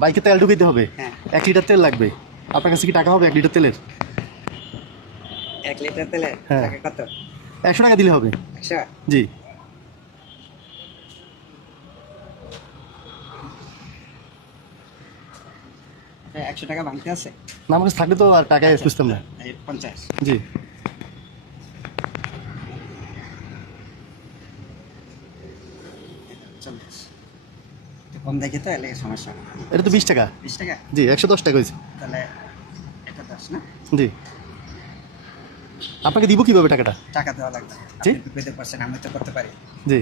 বাইকে তেল ঢুকাইতে হবে। হ্যাঁ 1 লিটার তেল লাগবে। আপনার কাছে কি টাকা হবে 1 লিটার তেলের? 1 লিটার তেলে হ্যাঁ। টাকা কত? 100 টাকা দিলে হবে। 100? জি। আচ্ছা, 100 টাকা ভাঙতে আছে? না, আমার কাছে থাকলে তো আর টাকায় আচ্ছা, খুঁজতাম না। এই 50। জি। 40 একটু কম দেখি তো, এলে সমস্যা। এটা তো 20 টাকা। 20 টাকা? জি, 110 টাকা হয়েছে। তাহলে এটা 10 না? জি। আপনাকে দিব কিভাবে টাকাটা? টাকা দেওয়া লাগবে। জি? আপনি বিপদে পড়ছেন, আমি তো করতে পারি। জি।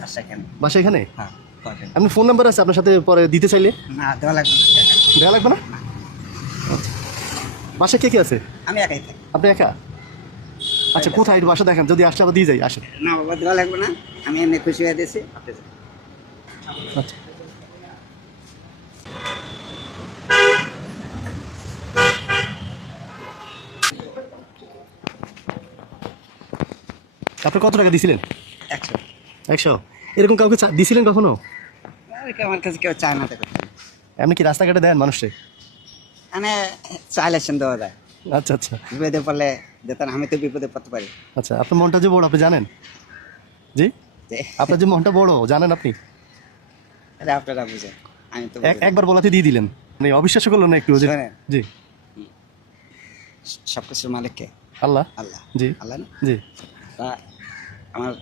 বাসা কেন? বাসা এখানে? হ্যাঁ করবেন। আপনার ফোন নাম্বার আছে আপনার সাথে পরে দিতে চাইলে? না দেওয়া লাগবে না টাকা। দেওয়া লাগবে না? আচ্ছা। বাসায় কে কে আছে? আমি একাই থাকি। আপনি একা? আচ্ছা, কোথায় একটু বাসা দেখেন, যদি আসলে আবার দিয়ে যাই। আসেন। না বাবা দেওয়া লাগবে না, আমি এমনি খুশি হয়ে দিয়েছি। আপনি যান। আচ্ছা। আপনি কত টাকা দিছিলেন? 100। 100? এরকম কাউকে দিছিলেন কখনো? আমার কাছে কেউ চায় না দেখো। এমনি কি রাস্তাঘাটে দেন মানুষে? মানে চাইলেছেন দেওয়া যায়। আচ্ছা আচ্ছা বিপদে পড়লে যেতেন, আমি তো বিপদে পড়তে পারি। আচ্ছা। আপনার মনটা যে বড়, আপনি জানেন? জি। যে আপনার যে মনটা বড়, জানেন আপনি? আরে আপনারা বুঝেন, আমি তো একবার বলাতে দিয়ে দিলেন, মানে অবিশ্বাস করলেন না একটু? যে শোনেন। জি। সবকিছুর মালিককে আল্লাহ। আল্লাহ। জি। আল্লাহ না? জি। তা আমার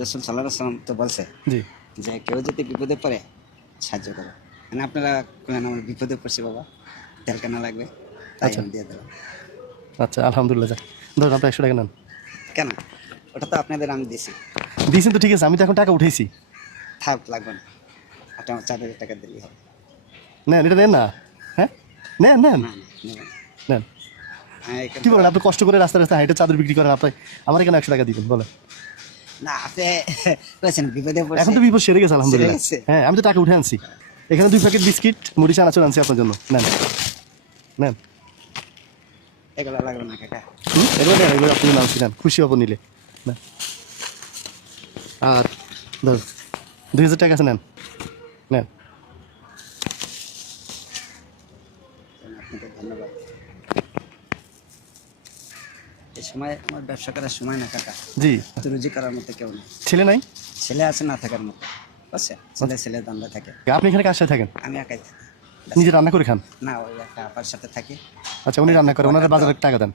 রসুল সাল্লাল্লাহু আলাইহি ওয়াসাল্লাম তো বলছে জি। যে কেউ যদি বিপদে পড়ে সাহায্য করো। মানে আপনারা বলেন আমার বিপদে পড়ছি বাবা, তেল কেনা লাগবে, তাই আচ্ছা। আমি দিয়ে দিলাম। আচ্ছা, আলহামদুলিল্লাহ। যাক, ধরুন আপনি 100 টাকা নেন। কেন? ওটা তো আপনাদের আমি দিছি। দিয়েছেন তো ঠিক আছে, আমি তো এখন টাকা উঠেছি। থাক লাগবে না, আপনি আমার 4,000 টাকা দিলেই হবে। নেন, এটা নেন না। হ্যাঁ, নেন নেন না না নেবেন। নেন। আমি এখান কি বলেন, থেকে- আপনি কষ্ট করে রাস্তায় রাস্তায় হাইটে চাদর বিক্রি করেন, আপনি আমার এখানে 100 টাকা দিবেন বলেন? না আপনি বলছেন বিপদে পড়ছে। এখন তো বিপদ সেরে গেছে আলহামদুলিল্লাহ। সেরে গেছে? হ্যাঁ, আমি তো টাকা উঠে আনছি। এখানে 2 প্যাকেট বিস্কিট, মুড়ি, চানাচুর আনছি আপনার জন্য। নেন নেন। এগুলো লাগবে না কাকা। এগুলো নেন, এগুলো আপনি নামছি, নেন, খুশি হবো নিলে। নেন। আর ধর 2000 টাকা আছে, নেন নেন। আপনাকে ধন্যবাদ। এই সময় আমার ব্যবসা করার সময় না কাকা, জি। তো রুজি করার মতো কেউ নেই। ছেলে নাই? ছেলে আছে না থাকার মতো, বুঝছেন? ছেলে ছেলে দান্দা থাকে, আপনি এখানে কার সাথে থাকেন? আমি একাই থাকি। নিজে রান্না করে খান? না ওই একটা আপার সাথে থাকি। আচ্ছা, উনি রান্না করেন, ওনারা বাজারে টাকা দেন?